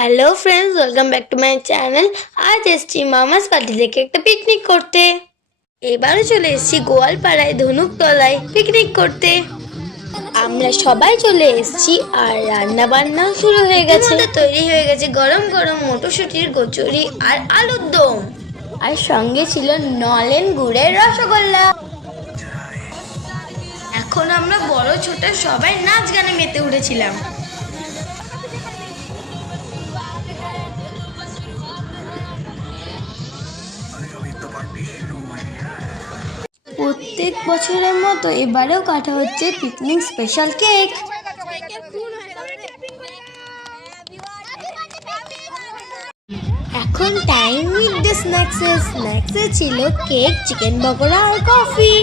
Hello friends, welcome back to my channel. আজ এসছি মামাস party থেকে একটা পিকনিক করতে। এবারে চলে এসছি গোয়ালপাড়ায় ধনুকতলায় পিকনিক করতে। আমরা সবাই চলে এসছি আর রান্না বান্নাও শুরু হয়ে গেছে। তৈরি হয়ে গেছে গরম গরম মটরশুঁটির কচুরি আর আলুর দম, আর সঙ্গে ছিল নলেন গুড়ের রসগোল্লা। এখন আমরা বড় ছোট সবাই নাচ গানে মেতে উঠেছিলাম। প্রত্যেক বছরের মতো এবারেও কাটা হচ্ছে পিকনিক স্পেশাল কেক। এখন টাইম উইথ দ্য স্ন্যাক্সে ছিল কেক, চিকেন পকোড়া আর কফি।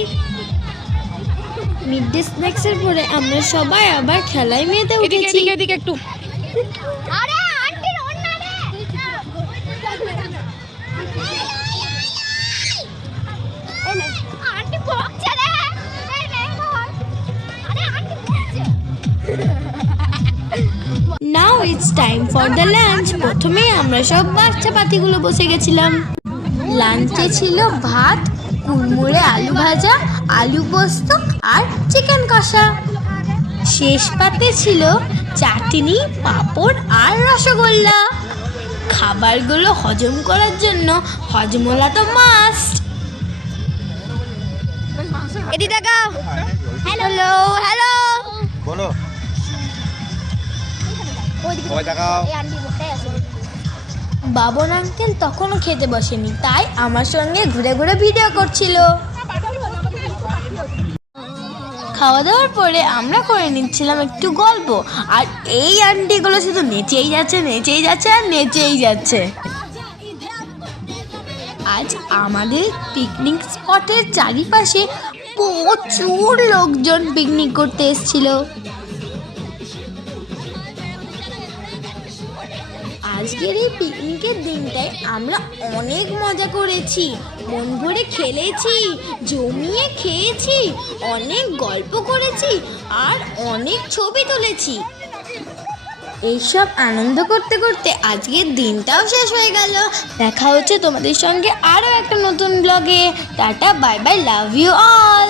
মিড ডে স্ন্যাক্সের পরে আমরা সবাই আবার খেলায় মেতে উঠেছি। একটু now it's time for the lunch. প্রথমেই আমরা সব বাচ্চা পাতিগুলো বসে গেছিলাম। লাঞ্চে ছিল ভাত, কুড়মুড়ে আলু ভাজা, আলু পোস্ত আর চিকেন কষা। শেষ পাতে ছিল চাটনি, পাঁপড় আর রসগোল্লা। খাবারগুলো হজম করার জন্য হজমোলা তো মাস্ট। এটি দেখাও। হ্যালো হ্যালো বলো, ওই দেখাও। বাবন আঙ্কেল তখনও খেতে বসেনি, তাই আমার সঙ্গে ঘুরে ঘুরে ভিডিও করছিল। খাওয়া দাওয়ার পরে আমরা করে নিচ্ছিলাম একটু গল্প, আর এই আন্টিগুলো শুধু নেচেই যাচ্ছে। আজ আমাদের পিকনিক স্পটের চারিপাশে প্রচুর লোকজন পিকনিক করতে এসেছিল। আজকের এই পিকনিকের দিনটায় আমরা অনেক মজা করেছি, মন ভরে খেলেছি, জমিয়ে খেয়েছি, অনেক গল্প করেছি আর অনেক ছবি তুলেছি। এইসব আনন্দ করতে করতে আজকের দিনটাও শেষ হয়ে গেল। দেখা হচ্ছে তোমাদের সঙ্গে আরও একটা নতুন ব্লগে। Tata, bye bye, love you all.